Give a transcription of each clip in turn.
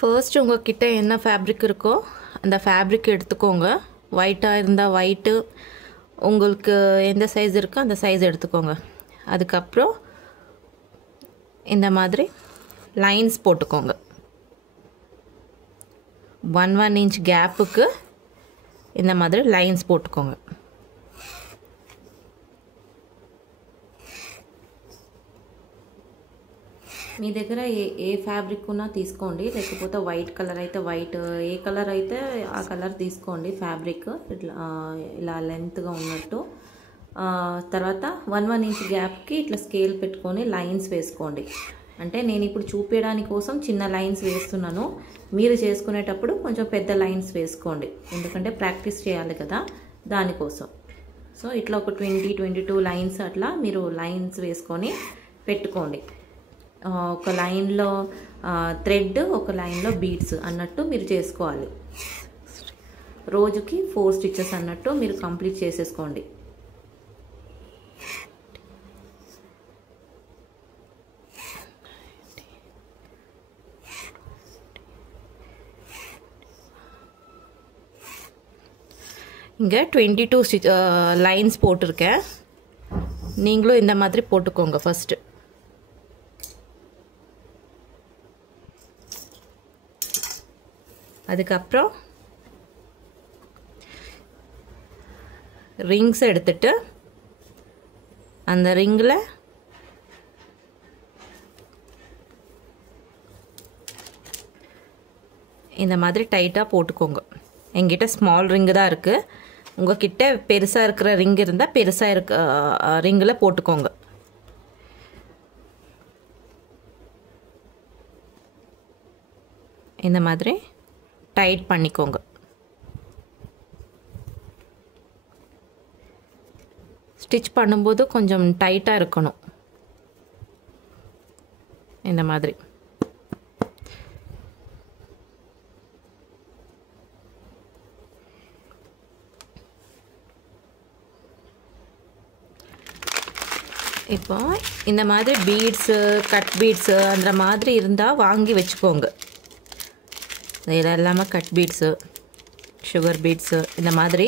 First உங்ககிட்ட என்ன fabric இருக்கோ அந்த ஃபேப்ரிக் எடுத்துக்கோங்க. ஒயிட்டாக இருந்தால் ஒயிட்டு, உங்களுக்கு எந்த சைஸ் இருக்கோ அந்த சைஸ் எடுத்துக்கோங்க. அதுக்கப்புறம் இந்த மாதிரி லைன்ஸ் போட்டுக்கோங்க. 1 inch கேப்புக்கு இந்த மாதிரி லைன்ஸ் போட்டுக்கோங்க. మీ దగ్గర ఏ ఫ్యాబ్రిక్ ఉన్నా తీసుకోండి, లేకపోతే వైట్ కలర్ అయితే వైట్, ఏ కలర్ అయితే ఆ కలర్ తీసుకోండి. ఫ్యాబ్రిక్ ఇట్లా ఇలా లెంత్గా ఉన్నట్టు. తర్వాత 1 inch గ్యాప్కి ఇట్లా స్కేల్ పెట్టుకొని లైన్స్ వేసుకోండి. అంటే నేను ఇప్పుడు చూపించడానికి కోసం చిన్న లైన్స్ వేస్తున్నాను. మీరు చేసుకునేటప్పుడు కొంచెం పెద్ద లైన్స్ వేసుకోండి, ఎందుకంటే ప్రాక్టీస్ చేయాలి కదా దానికోసం. సో ఇట్లా ఒక 20-22 లైన్స్ అట్లా మీరు లైన్స్ వేసుకొని పెట్టుకోండి. ఒక లైన్లో థ్రెడ్, ఒక లైన్లో బీడ్స్ అన్నట్టు మీరు చేసుకోవాలి. రోజుకి 4 స్టిచెస్ అన్నట్టు మీరు కంప్లీట్ చేసేసుకోండి. இங்கே 22 லைன்ஸ் போட்டிருக்கேன். நீங்களும் இந்த மாதிரி போட்டுக்கோங்க ஃபஸ்ட்டு. அதுக்கப்புறம் ரிங்ஸ் எடுத்துட்டு அந்த ரிங்கில் இந்த மாதிரி டைட்டாக போட்டுக்கோங்க. என்கிட்ட ஸ்மால் ரிங்கு தான் இருக்குது. உங்ககிட்ட பெருசாக இருக்கிற ரிங் இருந்தால் பெருசாக இருக்க ரிங்கில் போட்டுக்கோங்க. இந்த மாதிரி டைட் பண்ணிக்கோங்க. ஸ்டிச் பண்ணும்போது கொஞ்சம் டைட்டாக இருக்கணும். இந்த மாதிரி இப்போ இந்த மாதிரி பீட்ஸு, கட் பீட்ஸு அந்த மாதிரி இருந்தால் வாங்கி வச்சுக்கோங்க. இதில் எல்லாமே கட் பீட்ஸு, சுகர் பீட்ஸு இந்த மாதிரி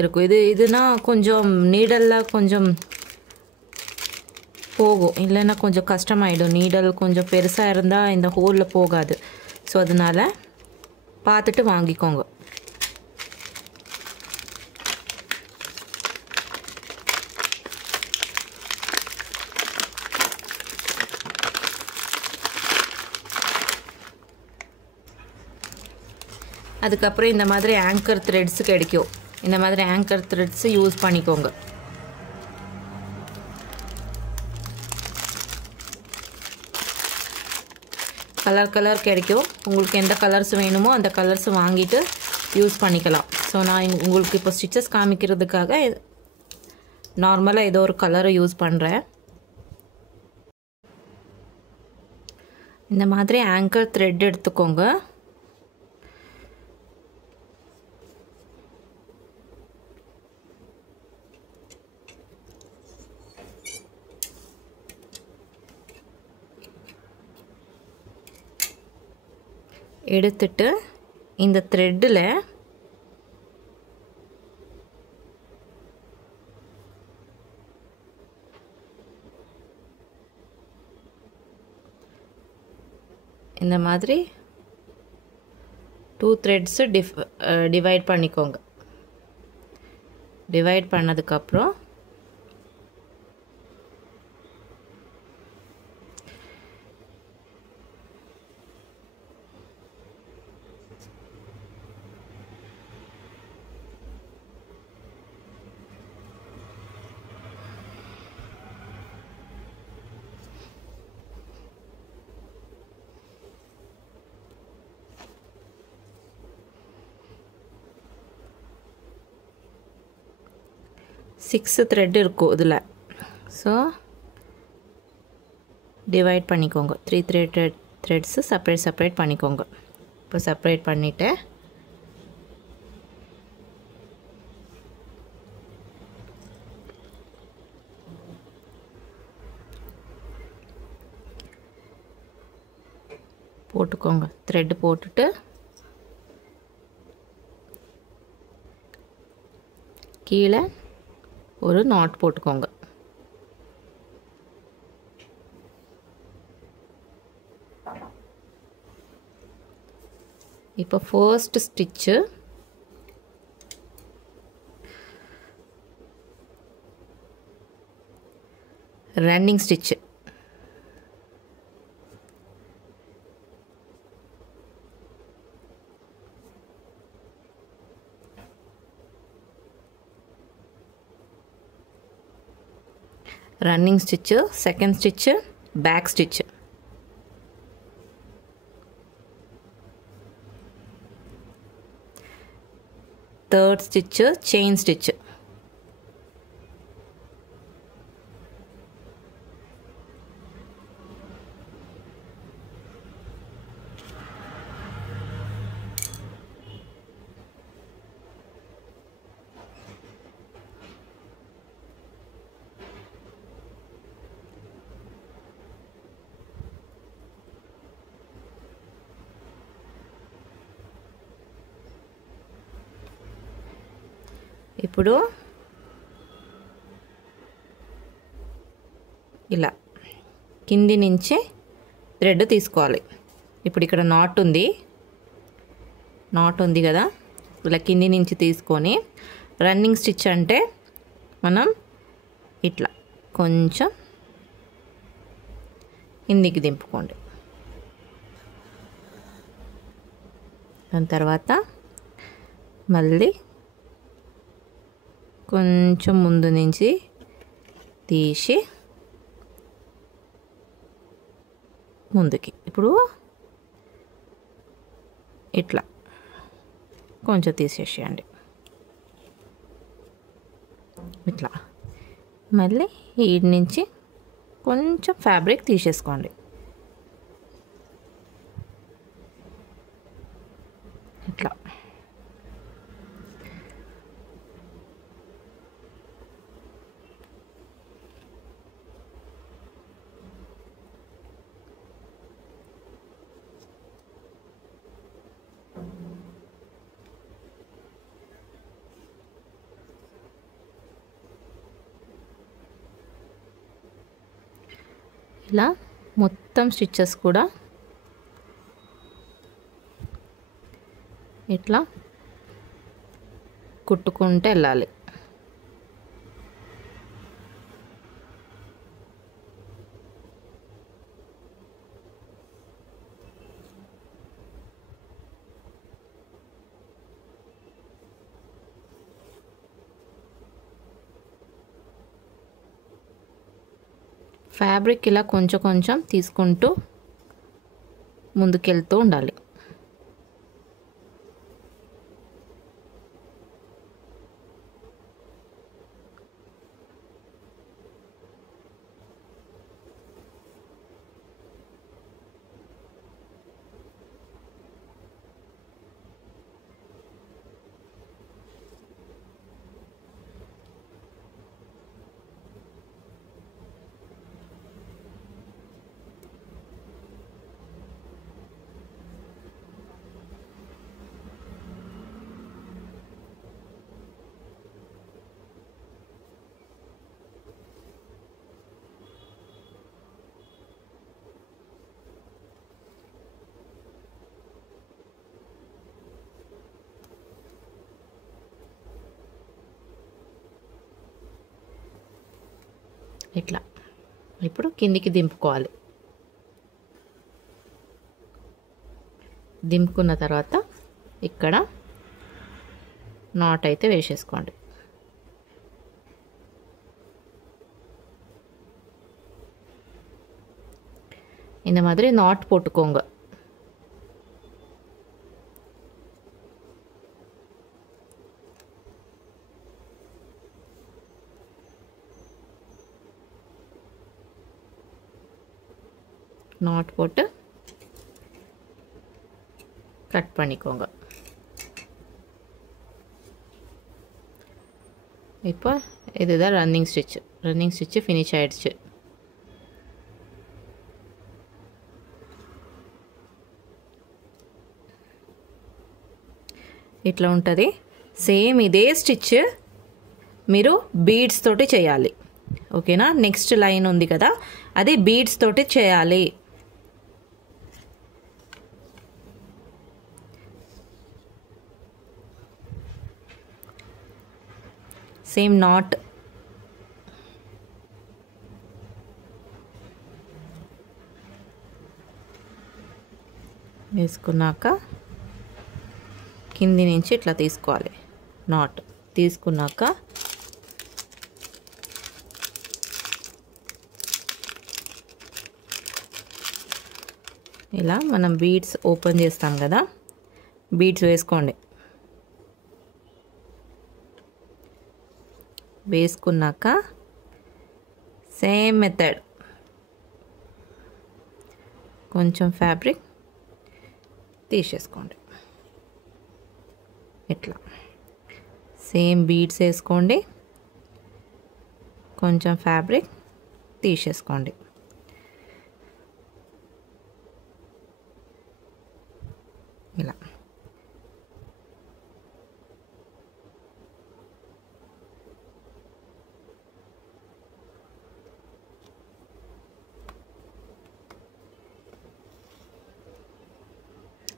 இருக்கும். இதுனா கொஞ்சம் நீடலில் கொஞ்சம் போகும், இல்லைன்னா கொஞ்சம் கஷ்டமாயிடும். நீடல் கொஞ்சம் பெருசாக இருந்தால் இந்த ஹோலில் போகாது. ஸோ அதனால் பார்த்துட்டு வாங்கிக்கோங்க. அதுக்கப்புறம் இந்த மாதிரி ஆங்கர் த்ரெட்ஸு கிடைக்கும். இந்த மாதிரி ஆங்கர் த்ரெட்ஸு யூஸ் பண்ணிக்கோங்க. கலர் கிடைக்கும். உங்களுக்கு எந்த கலர்ஸ் வேணுமோ அந்த கலர்ஸ் வாங்கிட்டு யூஸ் பண்ணிக்கலாம். ஸோ நான் உங்களுக்கு இப்போ ஸ்டிச்சஸ் காமிக்கிறதுக்காக நார்மலாக ஏதோ ஒரு கலரை யூஸ் பண்ணுறேன். இந்த மாதிரி ஆங்கர் த்ரெட் எடுத்துக்கோங்க. எடுத்துட்டு இந்த த்ரெட்டில் இந்த மாதிரி 2 த்ரெட்ஸு டிவைட் பண்ணிக்கோங்க. டிவைட் பண்ணதுக்கப்புறம் சிக்ஸ் த்ரெட் இருக்கும் இதில். ஸோ டிவைட் பண்ணிக்கோங்க. 3 த்ரெட்ஸு செப்பரேட் பண்ணிக்கோங்க. இப்போ செப்பரேட் பண்ணிவிட்டு போட்டுக்கோங்க. த்ரெட் போட்டுட்டு கீழே ஒரு நாட் போட்டுக்கோங்க. இப்போ first stitch running stitch. Running stitch, second stitch back stitch, third stitch chain stitch, ఇప్పుడు ఇలా కింది నుంచి థ్రెడ్ తీసుకోవాలి. ఇప్పుడు ఇక్కడ నాట్ ఉంది కదా, ఇలా కింది నుంచి తీసుకొని రన్నింగ్ స్టిచ్ అంటే మనం ఇట్లా కొంచెం కిందికి దింపుకోండి. దాని తర్వాత మళ్ళీ కొంచెం ముందు నుంచి తీసి ముందుకి ఇప్పుడు ఇట్లా కొంచెం తీసేసేయండి. ఇట్లా మళ్ళీ ఈడ్ నుంచి కొంచెం ఫ్యాబ్రిక్ తీసేసుకోండి. ఇట్లా ఇలా మొత్తం స్టిచెస్ కూడా ఇట్లా కుట్టుకుంటూ వెళ్ళాలి. ఫ్యాబ్రిక్ ఇలా కొంచెం కొంచెం తీసుకుంటూ ముందుకెళ్తూ ఉండాలి. ఇట్లా ఇప్పుడు కిందికి దింపుకోవాలి. దింపుకున్న తర్వాత ఇక్కడ నాట్ అయితే వేసేసుకోండి. இந்த மாதிரி நாட் போட்டுக்கோங்க. நாட் போட்டு கட் பண்ணிக்கோங்க. இப்போ இதுதான் ரன்னிங் ஸ்டிச் ஃபினிஷ் ஆயிடுச்சு. ఇట్లా ఉంటుంది. సేమ్ ఇదే స్టిచ్ మీరు బీడ్స్ తోటి చేయాలి. ఓకేనా? నెక్స్ట్ లైన్ ఉంది కదా, అది బీడ్స్ తోటి చేయాలి. సేమ్ నాట్ వేసుకున్నాక కింది నుంచి ఇట్లా తీసుకోవాలి. నాట్ తీసుకున్నాక ఇలా మనం బీడ్స్ ఓపెన్ చేస్తాం కదా, బీడ్స్ వేసుకోండి. వేసుకున్నాక సేమ్ మెథడ్, కొంచెం ఫ్యాబ్రిక్ తీసేసుకోండి. ఇట్లా సేమ్ బీడ్స్ వేసుకోండి, కొంచెం ఫ్యాబ్రిక్ తీసేసుకోండి. ఇలా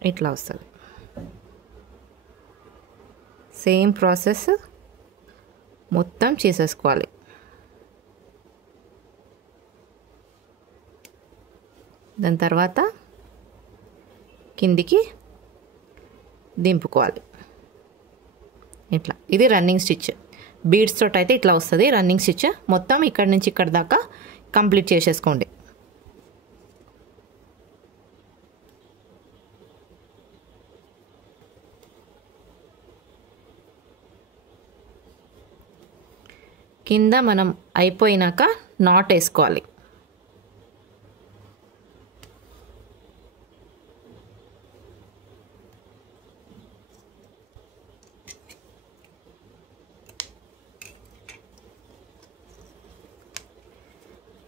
ఇట్లా వస్తుంది. సేమ్ ప్రాసెస్ మొత్తం చేసేసుకోవాలి. దాని తర్వాత కిందికి దింపుకోవాలి. ఇట్లా ఇది రన్నింగ్ స్టిచ్. బీడ్స్ తోటి అయితే ఇట్లా వస్తుంది రన్నింగ్ స్టిచ్. మొత్తం ఇక్కడి నుంచి ఇక్కడ దాకా కంప్లీట్ చేసేసుకోండి. కింద మనం అయిపోయినాక నాట్ వేసుకోవాలి.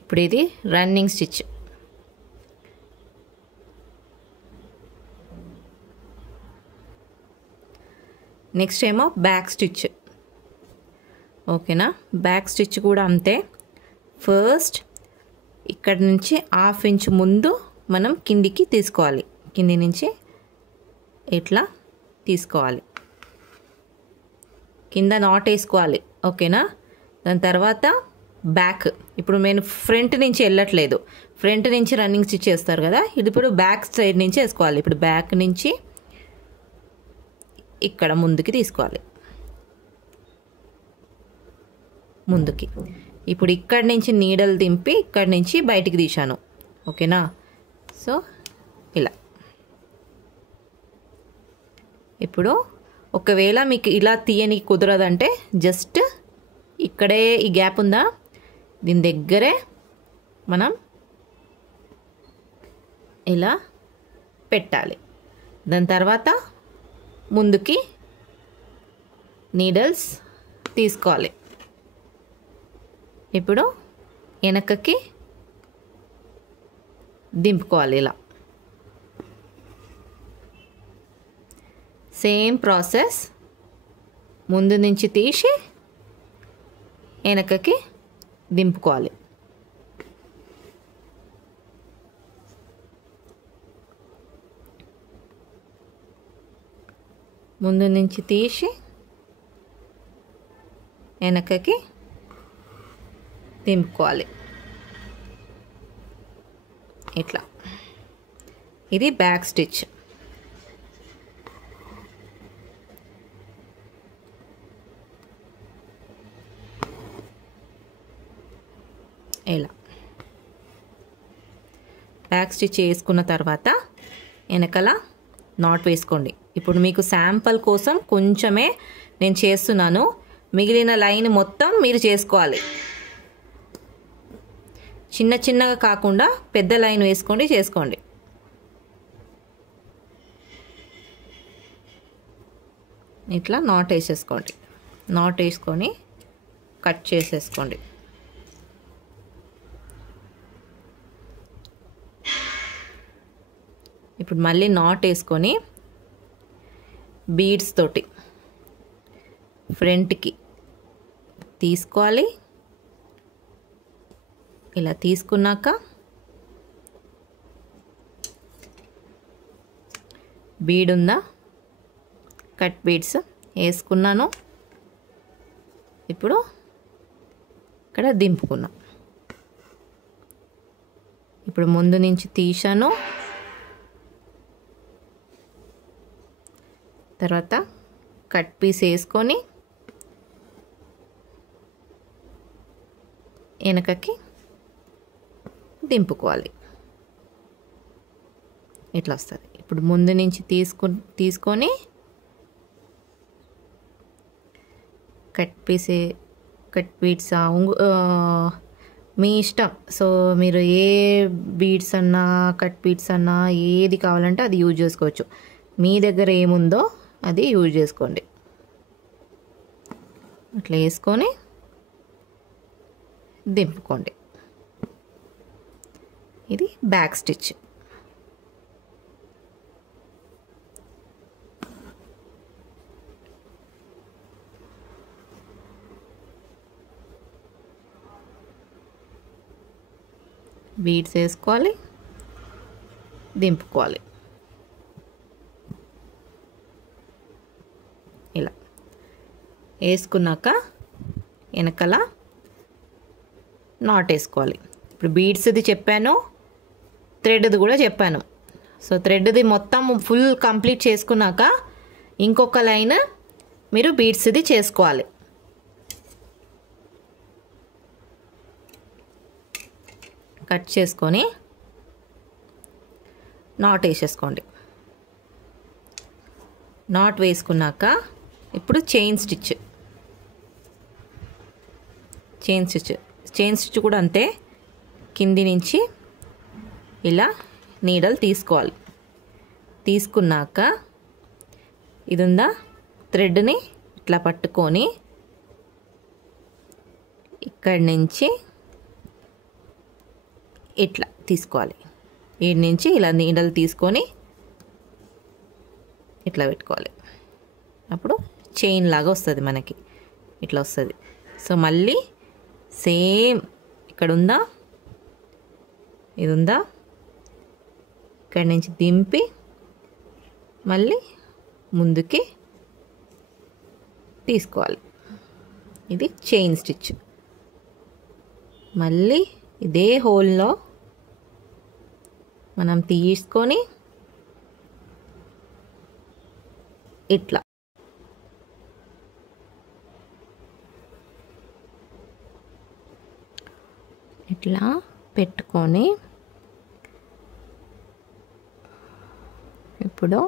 ఇప్పుడు ఇది రన్నింగ్ స్టిచ్. నెక్స్ట్ ఏమో బ్యాక్ స్టిచ్. ఓకేనా? బ్యాక్ స్టిచ్ కూడా అంతే. ఫస్ట్ ఇక్కడ నుంచి 1/2 ఇంచ్ ముందు మనం కిందికి తీసుకోవాలి. కింది నుంచి ఇట్లా తీసుకోవాలి. కింద నాట్ వేసుకోవాలి. ఓకేనా? దాని తర్వాత బ్యాక్, ఇప్పుడు నేను ఫ్రంట్ నుంచి వెళ్ళట్లేదు, ఫ్రంట్ నుంచి రన్నింగ్ స్టిచ్ చేస్తారు కదా, ఇది ఇప్పుడు బ్యాక్ సైడ్ నుంచి వేసుకోవాలి. ఇప్పుడు బ్యాక్ నుంచి ఇక్కడ ముందుకి తీసుకోవాలి, ముందుకి. ఇప్పుడు ఇక్కడి నుంచి నీడలు దింపి ఇక్కడి నుంచి బయటికి తీశాను. ఓకేనా? సో ఇలా. ఇప్పుడు ఒకవేళ మీకు ఇలా తీయని కుదరదంటే జస్ట్ ఇక్కడే ఈ గ్యాప్ ఉందా, దీని దగ్గరే మనం ఇలా పెట్టాలి. దాని తర్వాత ముందుకి నీడల్స్ తీసుకోవాలి. ఇప్పుడు వెనకకి దింపుకోవాలి. ఇలా సేమ్ ప్రాసెస్, ముందు నుంచి తీసి వెనకకి దింపుకోవాలి. ముందు నుంచి తీసి వెనకకి దింపుకోవాలి. ఇట్లా. ఇది బ్యాక్ స్టిచ్. ఇలా బ్యాక్ స్టిచ్ వేసుకున్న తర్వాత వెనకాల నాట్ వేసుకోండి. ఇప్పుడు మీకు శాంపుల్ కోసం కొంచెమే నేను చేస్తున్నాను, మిగిలిన లైన్ మొత్తం మీరు చేసుకోవాలి. చిన్న చిన్నగా కాకుండా పెద్ద లైన్ వేసుకోండి, చేసుకోండి. ఇట్లా నాట్ వేసేసుకోండి. నాట్ వేసుకొని కట్ చేసేసుకోండి. ఇప్పుడు మళ్ళీ నాట్ వేసుకొని బీడ్స్ తోటి ఫ్రంట్కి తీసుకోవాలి. ఇలా తీసుకున్నాక బీడ్ ఉందా, కట్ బీడ్స్ వేసుకున్నాను. ఇప్పుడు ఇక్కడ దింపుకున్నా. ఇప్పుడు ముందు నుంచి తీశాను. తర్వాత కట్ పీస్ వేసుకొని వెనకకి దింపుకోవాలి. ఇట్లా వస్తుంది. ఇప్పుడు ముందు నుంచి తీసుకొని కట్ బీడ్స్ మీ ఇష్టం. సో మీరు ఏ బీడ్స్ అన్నా కట్ బీడ్స్ అన్నా ఏది కావాలంటే అది యూజ్ చేసుకోవచ్చు. మీ దగ్గర ఏముందో అది యూజ్ చేసుకోండి. అట్లా వేసుకొని దింపుకోండి. ఇది బ్యాక్ స్టిచ్. బీడ్స్ వేసుకోవాలి, దింపుకోవాలి. ఇలా వేసుకున్నాక వెనకాల నాట్ వేసుకోవాలి. ఇప్పుడు బీడ్స్ది చెప్పాను, థ్రెడ్ది కూడా చెప్పాను. సో థ్రెడ్ది మొత్తం ఫుల్ కంప్లీట్ చేసుకున్నాక ఇంకొక లైన్ మీరు బీడ్స్ది చేసుకోవాలి. కట్ చేసుకొని నాట్ వేసేసుకోండి. నాట్ వేసుకున్నాక ఇప్పుడు చైన్ స్టిచ్ కూడా అంతే. కింది నుంచి ఇలా నీడలు తీసుకోవాలి. తీసుకున్నాక ఇది ఉందా, థ్రెడ్ని ఇట్లా పట్టుకొని ఇక్కడి నుంచి ఇట్లా తీసుకోవాలి. వీడి నుంచి ఇలా నీడలు తీసుకొని ఇట్లా పెట్టుకోవాలి. అప్పుడు చైన్ లాగా వస్తుంది మనకి, ఇట్లా వస్తుంది. సో మళ్ళీ సేమ్ ఇక్కడ ఉందా, ఇది ఉందా, ఇక్కడి నుంచి దింపి మళ్ళీ ముందుకి తీసుకోవాలి. ఇది చైన్ స్టిచ్. మళ్ళీ ఇదే హోల్లో మనం తీసుకొని ఇట్లా పెట్టుకొని ఇప్పుడు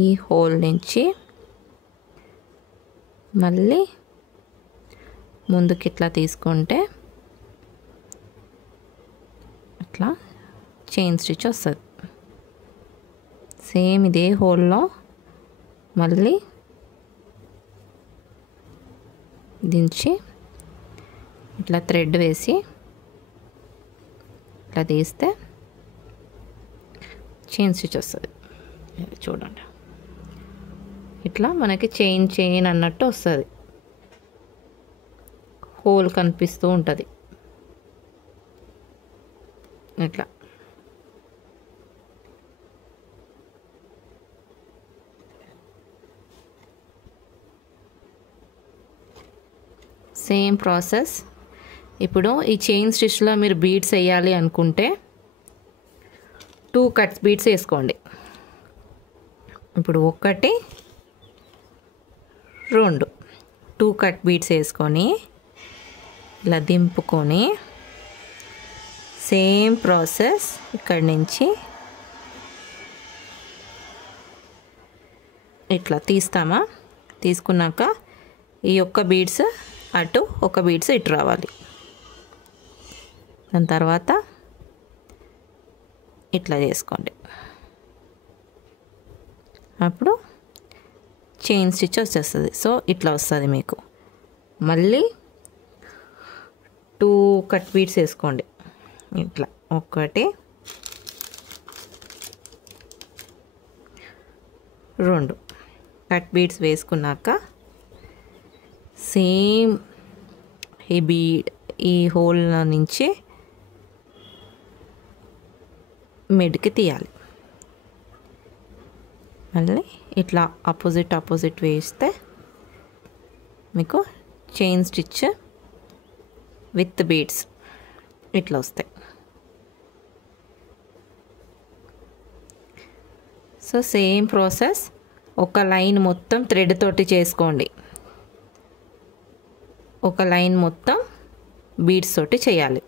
ఈ హోల్ నుంచి మళ్ళీ ముందుకి ఇట్లా తీసుకుంటే ఇట్లా చైన్ స్టిచ్ వస్తుంది. సేమ్ ఇదే హోల్లో మళ్ళీ దించి ఇట్లా థ్రెడ్ వేసి ఇట్లా తీస్తే చైన్ స్టిచ్ వస్తుంది. చూడండి, ఇట్లా మనకి చైన్ అన్నట్టు వస్తుంది. హోల్ కనిపిస్తూ ఉంటుంది. ఇట్లా సేమ్ ప్రాసెస్. ఇప్పుడు ఈ చైన్ స్టిచ్లో మీరు బీడ్స్ వేయాలి అనుకుంటే 2 కట్ బీడ్స్ వేసుకోండి. ఇప్పుడు 1 2 కట్ బీడ్స్ వేసుకొని ఇలా దింపుకొని సేమ్ ప్రాసెస్ ఇక్కడి నుంచి ఇట్లా తీస్తామా, తీసుకున్నాక ఈ ఒక్క బీడ్స్ అటు, ఒక బీడ్స్ ఇటు రావాలి. దాని తర్వాత ఇట్లా చేసుకోండి. అప్పుడు చైన్ స్టిచ్ వచ్చేస్తుంది. సో ఇట్లా వస్తుంది మీకు. మళ్ళీ 2 కట్ బీడ్స్ వేసుకోండి. ఇట్లా 1 2 కట్ బీడ్స్ వేసుకున్నాక సేమ్ ఈ బీడ్ ఈ హోల్ నుంచి మిడ్కి తీయాలి. మళ్ళీ ఇట్లా ఆపోజిట్ వేస్తే మీకు చైన్ స్టిచ్ విత్ బీడ్స్ ఇట్లా వస్తాయి. సో సేమ్ ప్రాసెస్ ఒక లైన్ మొత్తం థ్రెడ్ తోటి చేసుకోండి, ఒక లైన్ మొత్తం బీడ్స్ తోటి చేయాలి.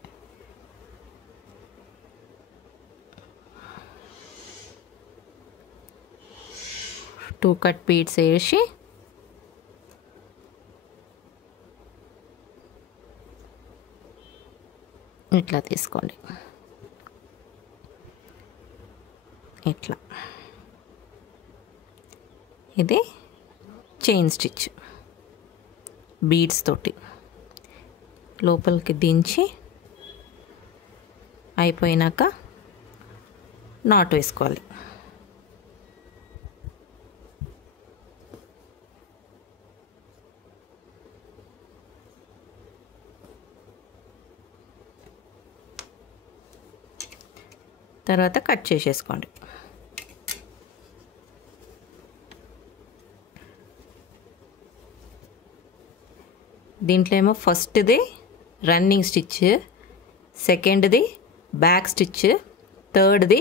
టూ కట్ బీడ్స్ వేసి ఇట్లా తీసుకోండి. ఇట్లా ఇది చైన్ స్టిచ్ బీడ్స్ తోటి లోపలికి దించి అయిపోయినాక నాట్ వేసుకోవాలి. తర్వాత కట్ చేసేసుకోండి. దీంట్లో ఏమో ఫస్ట్ది రన్నింగ్ స్టిచ్, సెకండ్ది బ్యాక్ స్టిచ్, థర్డ్ది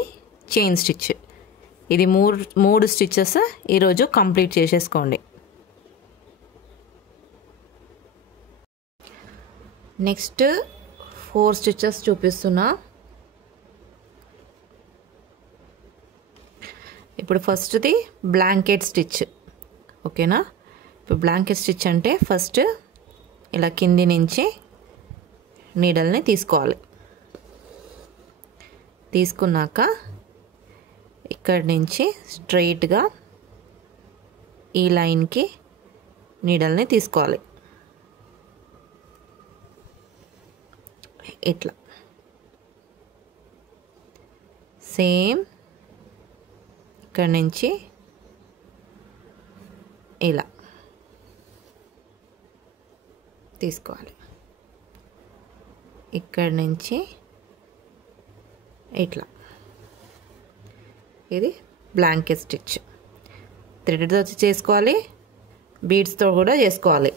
చైన్ స్టిచ్. ఇది మూడు స్టిచెస్ ఈరోజు కంప్లీట్ చేసేసుకోండి. నెక్స్ట్ 4 స్టిచెస్ చూపిస్తున్నా. ఇప్పుడు ఫస్ట్ది బ్లాంకెట్ స్టిచ్. ఓకేనా? ఇప్పుడు బ్లాంకెట్ స్టిచ్ అంటే ఫస్ట్ ఇలా కింది నుంచి నీడల్ని తీసుకోవాలి. తీసుకున్నాక ఇక్కడి నుంచి స్ట్రైట్గా ఈ లైన్కి నీడల్ని తీసుకోవాలి. ఇట్లా సేమ్ ఇక్కడ నుంచి ఇలా తీసుకోవాలి. ఇక్కడ నుంచి ఇట్లా. ఇది బ్లాంకెట్ స్టిచ్. థ్రెడ్తో చేసుకోవాలి, బీడ్స్తో కూడా చేసుకోవాలి.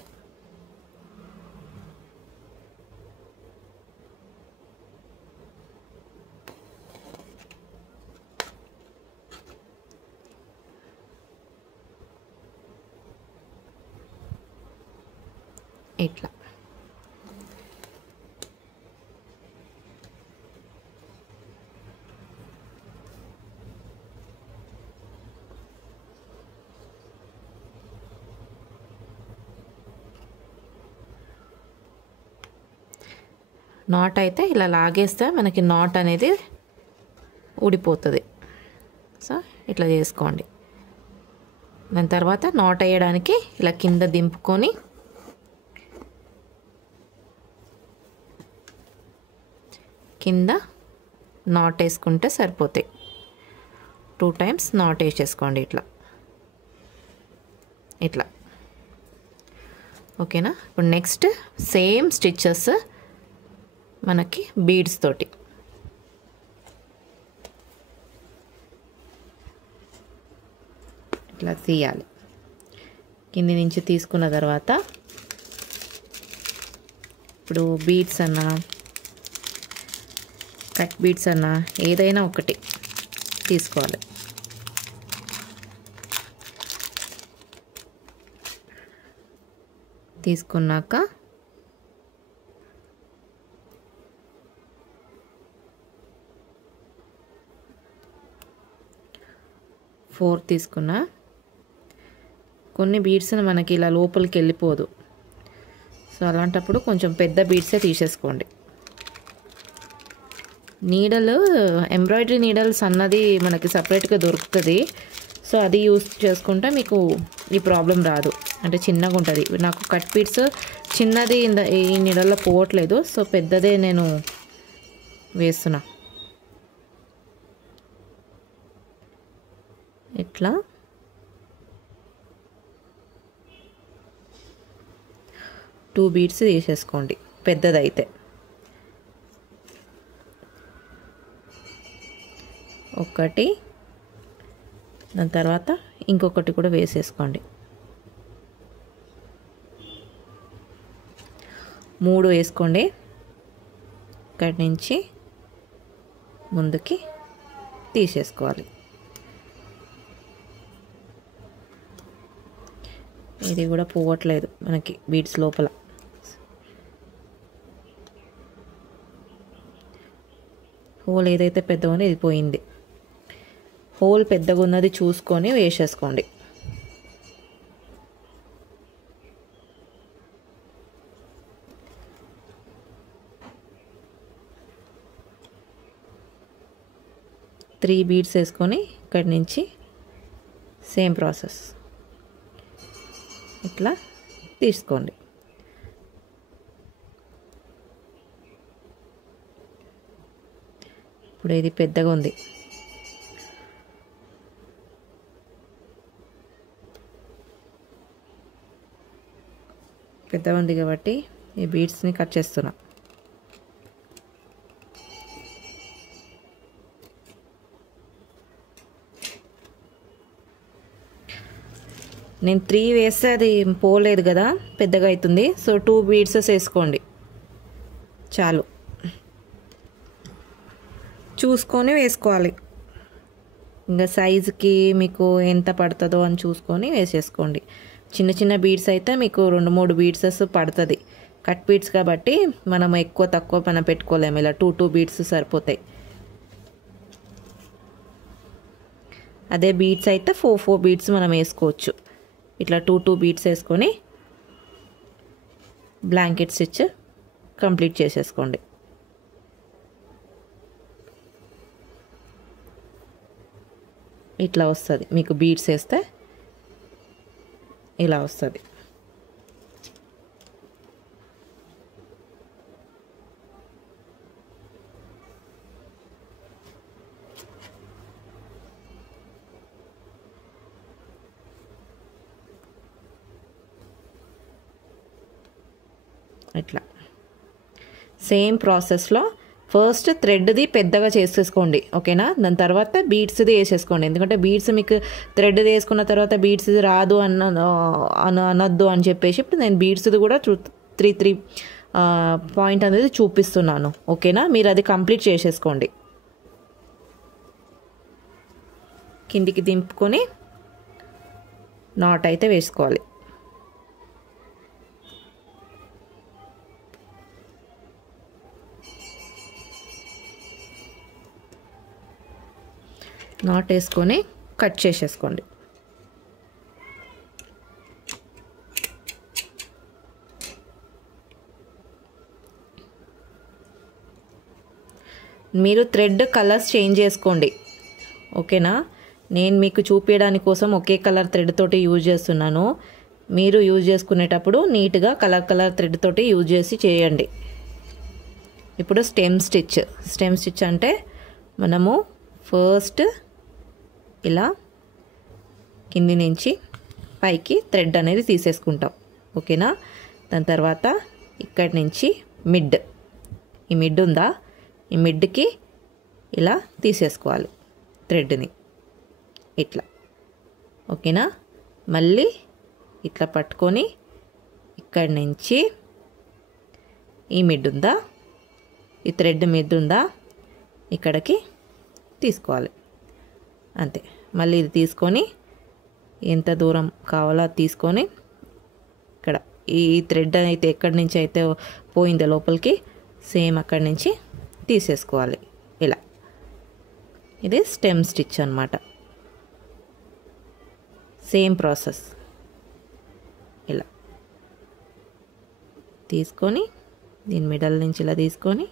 ఇట్లా నాట్ అయితే ఇలా లాగేస్తే మనకి నాట్ అనేది ఊడిపోతుంది. సో ఇట్లా చేసుకోండి. దాని తర్వాత నాట్ వేయడానికి ఇలా కింద దింపుకొని కింద నాట్ వేసుకుంటే సరిపోతాయి. 2 టైమ్స్ నాట్ వేసేసుకోండి ఇట్లా ఇట్లా. ఓకేనా? ఇప్పుడు నెక్స్ట్ సేమ్ స్టిచెస్ మనకి బీడ్స్ తోటి. ఇట్లా తీయాలి. కింది నుంచి తీసుకున్న తర్వాత ఇప్పుడు బీడ్స్ అన్నా కట్ బీడ్స్ అన్నా ఏదైనా ఒకటి తీసుకోవాలి. తీసుకున్నాక ఫోర్ తీసుకున్నా. కొన్ని బీడ్స్ని మనకి ఇలా లోపలికి వెళ్ళిపోదు. సో అలాంటప్పుడు కొంచెం పెద్ద బీడ్సే తీసేసుకోండి. నీడలు ఎంబ్రాయిడరీ నీడల్స్ అన్నది మనకి సపరేట్గా దొరుకుతుంది. సో అది యూస్ చేసుకుంటే మీకు ఈ ప్రాబ్లం రాదు. అంటే చిన్నగా ఉంటుంది. నాకు కట్ బీడ్స్ చిన్నది ఈ నీడల్లో పోవట్లేదు. సో పెద్దదే నేను వేస్తున్నా. ఇట్లా 2 బీడ్స్ తీసేసుకోండి పెద్దదైతే. ఒకటి, దాని తర్వాత ఇంకొకటి కూడా వేసేసుకోండి. 3 వేసుకోండి. ఇక్కడి నుంచి ముందుకి తీసేసుకోవాలి. ఇది కూడా పోవట్లేదు మనకి బీడ్స్ లోపల. హోల్ ఏదైతే పెద్దగా ఉందో ఇది పోయింది. హోల్ పెద్దగా ఉన్నది చూసుకొని వేసేసుకోండి. త్రీ బీడ్స్ వేసుకొని ఇక్కడి నుంచి సేమ్ ప్రాసెస్ ఇట్లా తీసుకోండి. ఇప్పుడు ఇది పెద్దగా ఉంది. పెద్దగా ఉంది కాబట్టి ఈ బీడ్స్ని కట్ చేస్తున్నా. నేను 3 వేస్తే అది పోలేదు కదా, పెద్దగా అవుతుంది. సో 2 బీడ్సెస్ వేసుకోండి చాలు. చూసుకొని వేసుకోవాలి. ఇంకా సైజుకి మీకు ఎంత పడుతుందో అని చూసుకొని వేసేసుకోండి. చిన్న చిన్న బీడ్స్ అయితే మీకు 2-3 బీడ్సెస్ పడుతుంది. కట్ బీడ్స్ కాబట్టి మనం ఎక్కువ తక్కువ మనం పెట్టుకోలేము. ఇలా 2 బీడ్స్ సరిపోతాయి. అదే బీడ్స్ అయితే 4 బీడ్స్ మనం వేసుకోవచ్చు. ఇట్లా 2 బీడ్స్ వేసుకొని బ్లాంకెట్ స్టిచ్ కంప్లీట్ చేసేసుకోండి. ఇట్లా వస్తుంది మీకు. బీడ్స్ వేస్తే ఇలా వస్తుంది. ఇట్లా సేమ్ ప్రాసెస్లో ఫస్ట్ థ్రెడ్ది పెద్దగా చేసేసుకోండి, ఓకేనా. దాని తర్వాత బీడ్స్ది వేసేసుకోండి. ఎందుకంటే బీడ్స్ మీకు థ్రెడ్ది వేసుకున్న తర్వాత బీడ్స్ది రాదు అనొద్దు అని చెప్పేసి ఇప్పుడు నేను బీడ్స్ది కూడా 3 పాయింట్ అనేది చూపిస్తున్నాను, ఓకేనా. మీరు అది కంప్లీట్ చేసేసుకోండి. కిందికి దింపుకొని నాట్ అయితే వేసుకోవాలి. నాట్ వేసుకొని కట్ చేసేసుకోండి. మీరు థ్రెడ్ కలర్స్ చేంజ్ చేసుకోండి, ఓకేనా. నేను మీకు చూపించడానికి కోసం ఒకే కలర్ థ్రెడ్ తోటి యూజ్ చేస్తున్నాను. మీరు యూజ్ చేసుకునేటప్పుడు నీట్గా కలర్ థ్రెడ్ తోటి యూజ్ చేసి చేయండి. ఇప్పుడు స్టెమ్ స్టిచ్ అంటే మనము ఫస్ట్ ఇలా కింది నుంచి పైకి థ్రెడ్ అనేది తీసేసుకుంటాం, ఓకేనా. దాని తర్వాత ఇక్కడి నుంచి ఈ మిడ్ ఉందా, ఈ మిడ్కి ఇలా తీసేసుకోవాలి థ్రెడ్ని ఇట్లా, ఓకేనా. మళ్ళీ ఇట్లా పట్టుకొని ఇక్కడి నుంచి ఈ మిడ్ ఉందా, ఈ థ్రెడ్ మిడ్ ఉందా, ఇక్కడికి తీసుకోవాలి అంతే. మళ్ళీ ఇది తీసుకొని ఎంత దూరం కావాలో అది తీసుకొని ఇక్కడ ఈ థ్రెడ్ అయితే ఎక్కడి నుంచి అయితే పోయిందో లోపలికి సేమ్ అక్కడి నుంచి తీసేసుకోవాలి ఇలా. ఇది స్టెమ్ స్టిచ్ అన్నమాట. సేమ్ ప్రాసెస్ ఇలా తీసుకొని దీని మిడల్ నుంచి ఇలా తీసుకొని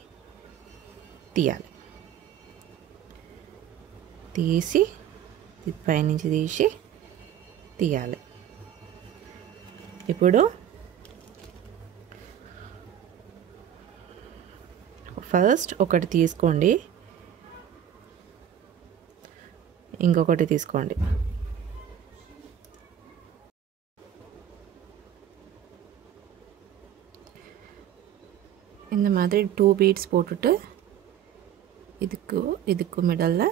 తీయాలి. తీసి పైనుంచి తీసి తీయాలి. ఇప్పుడు ఫస్ట్ ఒకటి తీసుకోండి, ఇంకొకటి తీసుకోండి. இந்த மாதிரி 2 பீட்ஸ் போட்டுட்டு இதுக்கு மிடல்ல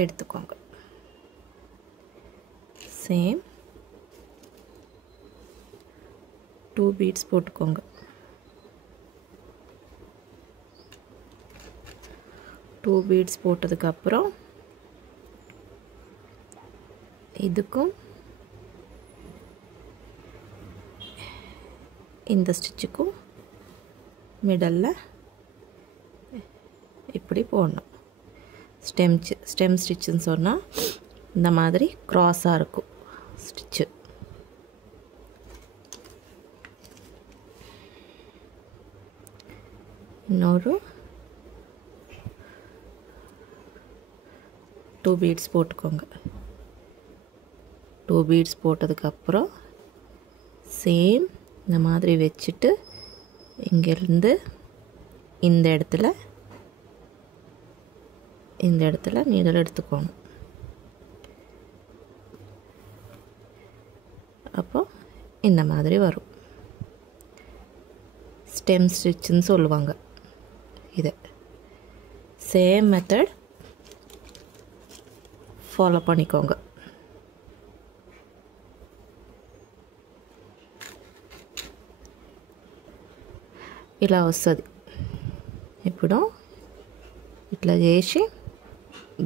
எடுத்துக்கோங்க. சேம் 2 பீட்ஸ் போட்டுக்கோங்க. 2 பீட்ஸ் போட்டதுக்கு அப்புறம் இதுக்கும் இந்த ஸ்டிச்சுக்கும் மிடல்ல இப்படி போடணும். ஸ்டெம் ஸ்டிச்சுன்னு சொன்னால் இந்த மாதிரி க்ராஸாக இருக்கும் ஸ்டிச்சு. இன்னொரு 2 பீட்ஸ் போட்டுக்கோங்க. 2 பீட்ஸ் போட்டதுக்கப்புறம் சேம் இந்த மாதிரி வச்சுட்டு இங்கேருந்து இந்த இடத்துல நீடல் எடுத்துக்கோங்க. அப்போ இந்த மாதிரி வரும். ஸ்டெம் ஸ்டிச்சுன்னு சொல்லுவாங்க. இது சேம் மெத்தட் ஃபாலோ பண்ணிக்கோங்க. ఇలా వస్తుంది. ఇప్పుడు ఇట్లా చేసి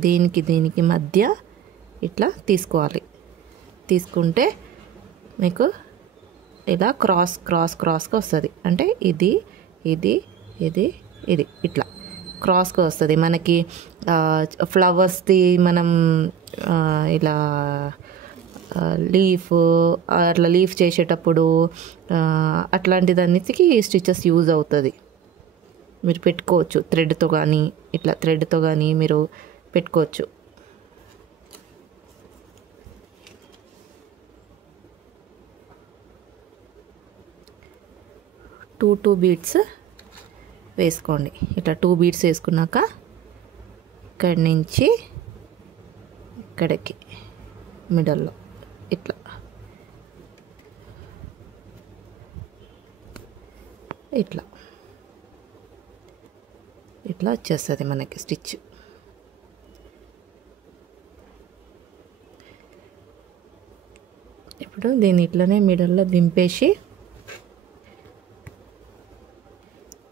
దీనికి మధ్య ఇట్లా తీసుకోవాలి. తీసుకుంటే మీకు ఇలా క్రాస్గా వస్తుంది. అంటే ఇది ఇట్లా క్రాస్గా వస్తుంది. మనకి ఫ్లవర్స్ది మనం ఇలా లీఫ్ అట్లా లీఫ్ చేసేటప్పుడు అట్లాంటిదన్నిటికి ఈ స్టిచెస్ యూజ్ అవుతుంది. మీరు పెట్టుకోవచ్చు థ్రెడ్తో కానీ మీరు పెట్టుకోవచ్చు. టూ బీడ్స్ వేసుకోండి. ఇట్లా 2 బీడ్స్ వేసుకున్నాక ఇక్కడి నుంచి ఇక్కడికి మిడల్లో ఇట్లా వచ్చేస్తుంది మనకి స్టిచ్. ఇప్పుడు దీన్ని ఇట్లనే మిడల్లో దింపేసి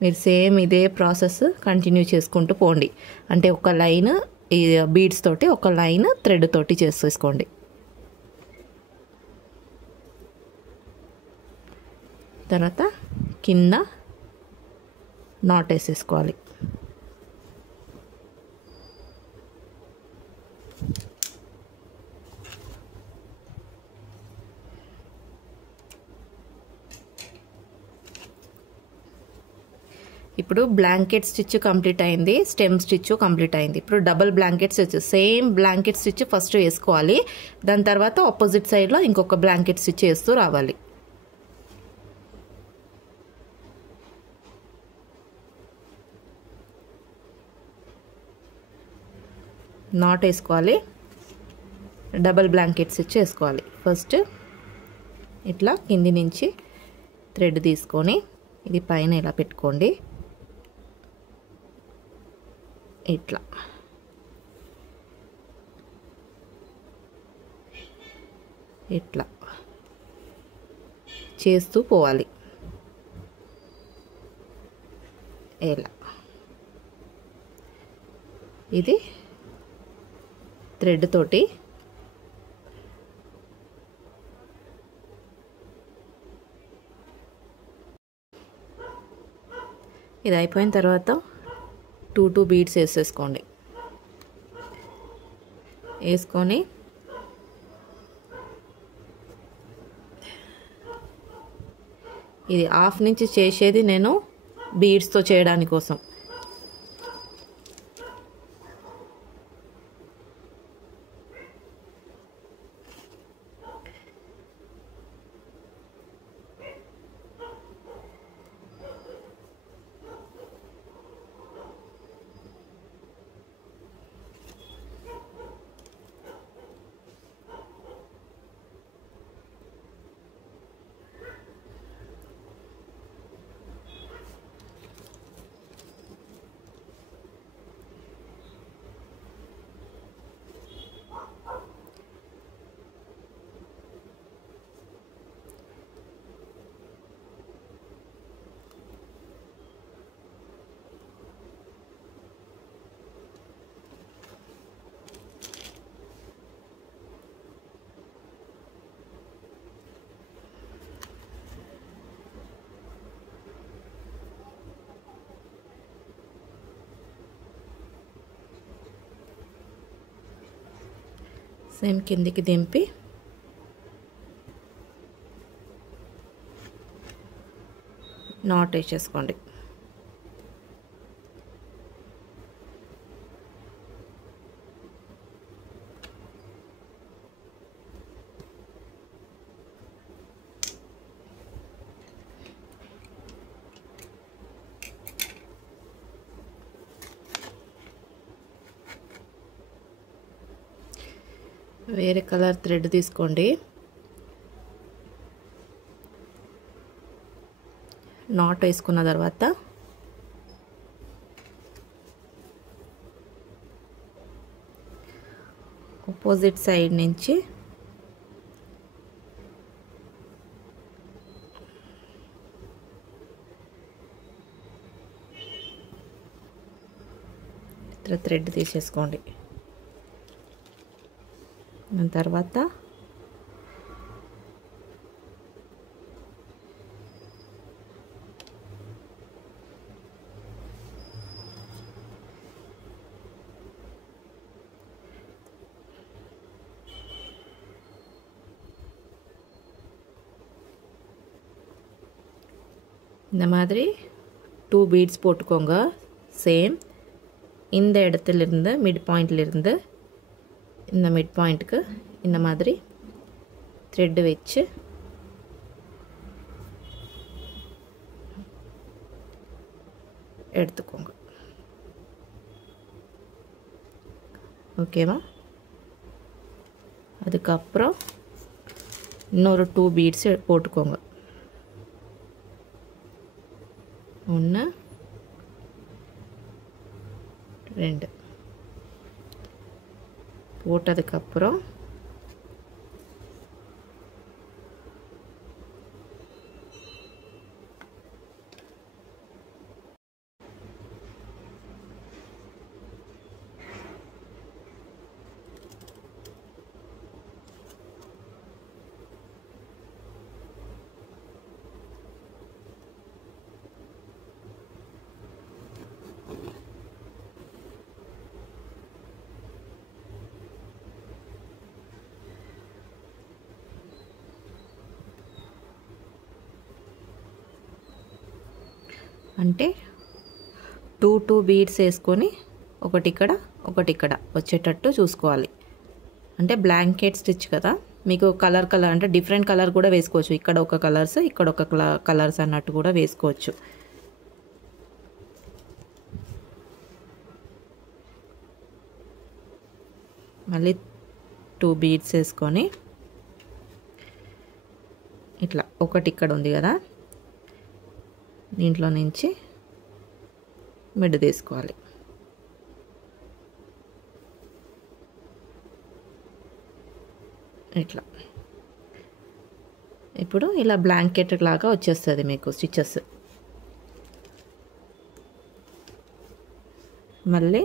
మీరు సేమ్ ఇదే ప్రాసెస్ కంటిన్యూ చేసుకుంటూ పోండి. అంటే ఒక లైన్ ఈ బీడ్స్ తోటి, ఒక లైన్ థ్రెడ్ తోటి చేసేసుకోండి. తర్వాత కింద నాట్ వేసేసుకోవాలి. ఇప్పుడు బ్లాంకెట్ స్టిచ్ కంప్లీట్ అయింది, స్టెమ్ స్టిచ్ కంప్లీట్ అయింది. ఇప్పుడు double blanket stitch, same blanket stitch first వేసుకోవాలి. దాని తర్వాత ఆపోజిట్ సైడ్లో ఇంకొక బ్లాంకెట్ స్టిచ్ వేస్తూ రావాలి. నాట్ వేసుకోవాలి, డబల్ బ్లాంకెట్ స్టిచ్ వేసుకోవాలి. ఫస్ట్ ఇట్లా కింది నుంచి థ్రెడ్ తీసుకొని ఇది పైన ఇలా పెట్టుకోండి. ఇట్లా చేస్తూ పోవాలి. ఇలా ఇది థ్రెడ్ తోటి ఇది అయిపోయిన తర్వాత 2 బీడ్స్ వేసేసుకోండి. వేసుకొని ఇది హాఫ్ నుంచి చేసేది నేను బీడ్స్తో చేయడానికి కోసం. సేమ్ కిందికి దింపి నాట్ వేసేసుకోండి. వేరే కలర్ థ్రెడ్ తీసుకోండి. నాట్ వేసుకున్న తర్వాత ఆపోజిట్ సైడ్ నుంచి ఇట్లా థ్రెడ్ తీసేసుకోండి. దాని తర్వాత இந்த மாதிரி 2 பீட்ஸ் போட்டுக்கோங்க. சேம் இந்த இடத்துலேருந்து மிட் பாயிண்ட்லேருந்து இந்த மிட் பாயிண்ட்டுக்கு இந்த மாதிரி த்ரெட்டு வச்சு எடுத்துக்கோங்க. ஓகேவா? அதுக்கப்புறம் இன்னொரு 2 பீட்ஸ் போட்டுக்கோங்க. 1 2 போட்டதுக்கப்புறம் అంటే 2 బీడ్స్ వేసుకొని ఒకటి ఇక్కడ వచ్చేటట్టు చూసుకోవాలి. అంటే బ్లాంకెట్ స్టిచ్ కదా, మీకు కలర్ అంటే డిఫరెంట్ కలర్ కూడా వేసుకోవచ్చు. ఇక్కడ ఒక కలర్స్, ఇక్కడ ఒక కలర్స్ అన్నట్టు కూడా వేసుకోవచ్చు. మళ్ళీ 2 బీడ్స్ వేసుకొని ఇట్లా ఒకటి ఇక్కడ ఉంది కదా, దీంట్లో నుంచి మిడ్ తీసుకోవాలి. ఇట్లా ఇప్పుడు ఇలా బ్లాంకెట్ లాగా వచ్చేస్తుంది మీకు స్టిచెస్. మళ్ళీ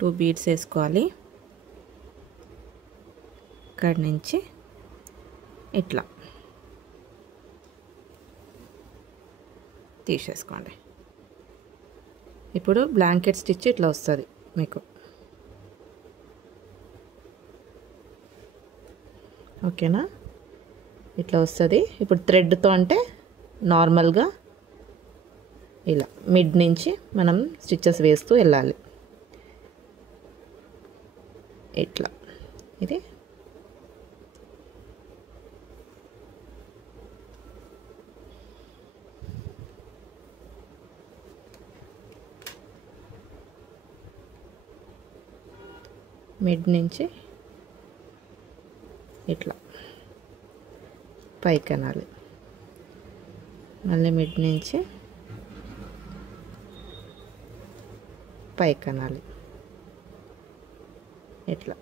టూ బీడ్స్ వేసుకోవాలి. ఇక్కడ నుంచి ఇట్లా తీసేసుకోండి. ఇప్పుడు బ్లాంకెట్ స్టిచ్ ఇట్లా వస్తుంది మీకు. ఓకేనా? ఇట్లా వస్తుంది. ఇప్పుడు థ్రెడ్తో అంటే నార్మల్గా ఇలా మిడ్ నుంచి మనం స్టిచెస్ వేస్తూ వెళ్ళాలి. ఇట్లా ఇది మిడ్ నుంచి ఇట్లా పైకి అనాలి. మళ్ళీ మిడ్ నుంచి పైకి అనాలి. ఇట్లా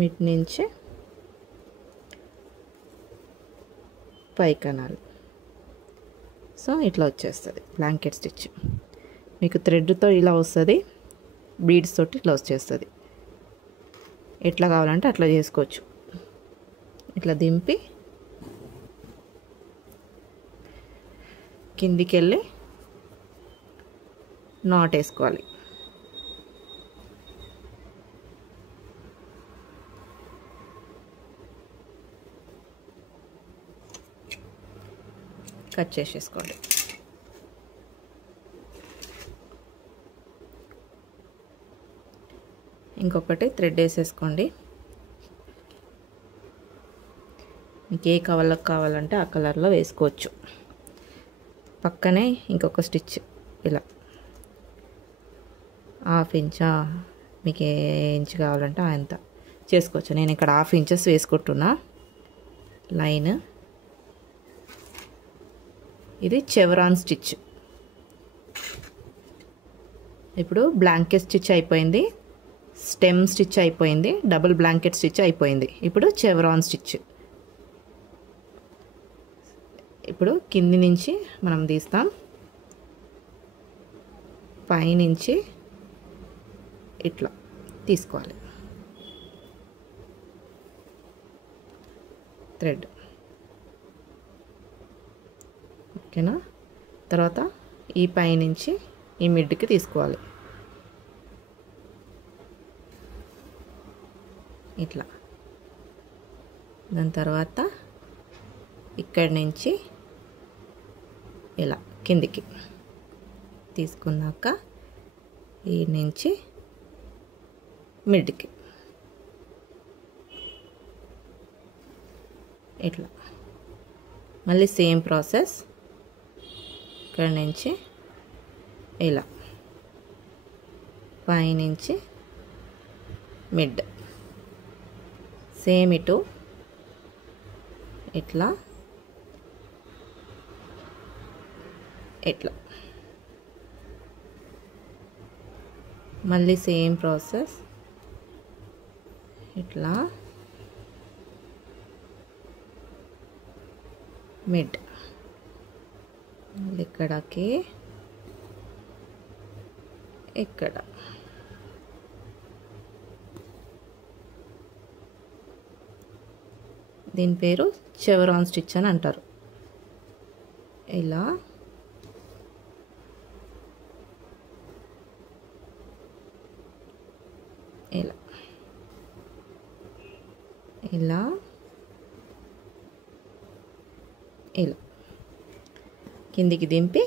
మిడ్ నుంచి పైకి అనాలి. సో ఇట్లా వచ్చేస్తుంది బ్లాంకెట్ స్టిచ్. మీకు థ్రెడ్తో ఇలా వస్తుంది, బీడ్స్ తోటి ఇట్లా వచ్చేస్తుంది. ఎట్లా కావాలంటే అట్లా చేసుకోవచ్చు. ఇట్లా దింపి కిందికి వెళ్ళి నాట్ వేసుకోవాలి. కట్ చేసేసుకోండి. ఇంకొకటి థ్రెడ్ వేసేసుకోండి. మీకు ఏ కలర్కి కావాలంటే ఆ కలర్లో వేసుకోవచ్చు. పక్కనే ఇంకొక స్టిచ్ ఇలా 1/2 ఇంచా, మీకు ఏ ఇంచ్ కావాలంటే అంత చేసుకోవచ్చు. నేను ఇక్కడ 1/2 ఇంచెస్ వేసుకుంటున్నా లైన్. ఇది చెవరాన్ స్టిచ్. ఇప్పుడు బ్లాంకెట్ స్టిచ్ అయిపోయింది, స్టెమ్ స్టిచ్ అయిపోయింది, డబుల్ బ్లాంకెట్ స్టిచ్ అయిపోయింది. ఇప్పుడు చెవరాన్ స్టిచ్. ఇప్పుడు కింది నుంచి మనం తీస్తాం, పైనుంచి ఇట్లా తీసుకోవాలి థ్రెడ్. ఓకేనా? తర్వాత ఈ పైనుంచి ఈ మిడ్కి తీసుకోవాలి ఇట్లా. దాని తర్వాత ఇక్కడి నుంచి ఇలా కిందికి తీసుకున్నాక ఈ నుంచి మిడ్కి ఇట్లా. మళ్ళీ సేమ్ ప్రాసెస్. ఇక్కడ నుంచి ఇలా పైనుంచి మిడ్, సేమ్ ఇటు ఇట్లా ఇట్లా. మళ్ళీ సేమ్ ప్రాసెస్ ఇట్లా మిడ్, ఇక్కడకి ఇక్కడ. దీని పేరు చెవరాన్ స్టిచ్ అని అంటారు. ఇలా ఇలా ఇలా ఇలా కిందికి దింపి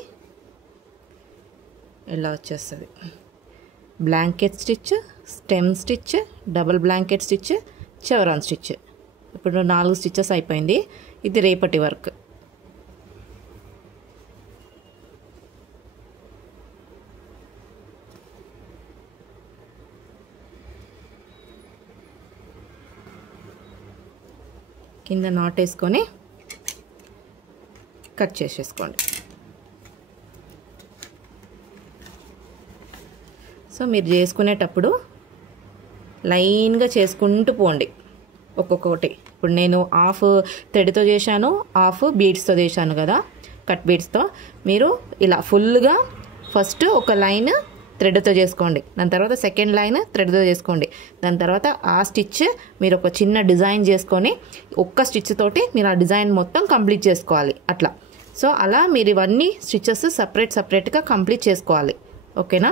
ఇలా వచ్చేస్తుంది. Blanket stitch, stem stitch, double blanket stitch, chevron stitch. ఇప్పుడు 4 స్టిచెస్ అయిపోయింది. ఇది రేపటి వర్క్. కింద నాట్ వేసుకొని కట్ చేసేసుకోండి. సో మీరు చేసుకునేటప్పుడు లైన్గా చేసుకుంటూ పోండి ఒక్కొక్కటి. ఇప్పుడు నేను 1/2 థ్రెడ్తో చేశాను, 1/2 బీడ్స్తో చేశాను కదా, కట్ బీడ్స్తో. మీరు ఇలా ఫుల్గా ఫస్ట్ ఒక లైన్ థ్రెడ్తో చేసుకోండి, దాని తర్వాత సెకండ్ లైన్ థ్రెడ్తో చేసుకోండి, దాని తర్వాత ఆ స్టిచ్ మీరు ఒక చిన్న డిజైన్ చేసుకొని ఒక్క స్టిచ్ తోటి మీరు ఆ డిజైన్ మొత్తం కంప్లీట్ చేసుకోవాలి అట్లా. సో అలా మీరు ఇవన్నీ స్టిచెస్ సపరేట్గా కంప్లీట్ చేసుకోవాలి. ఓకేనా?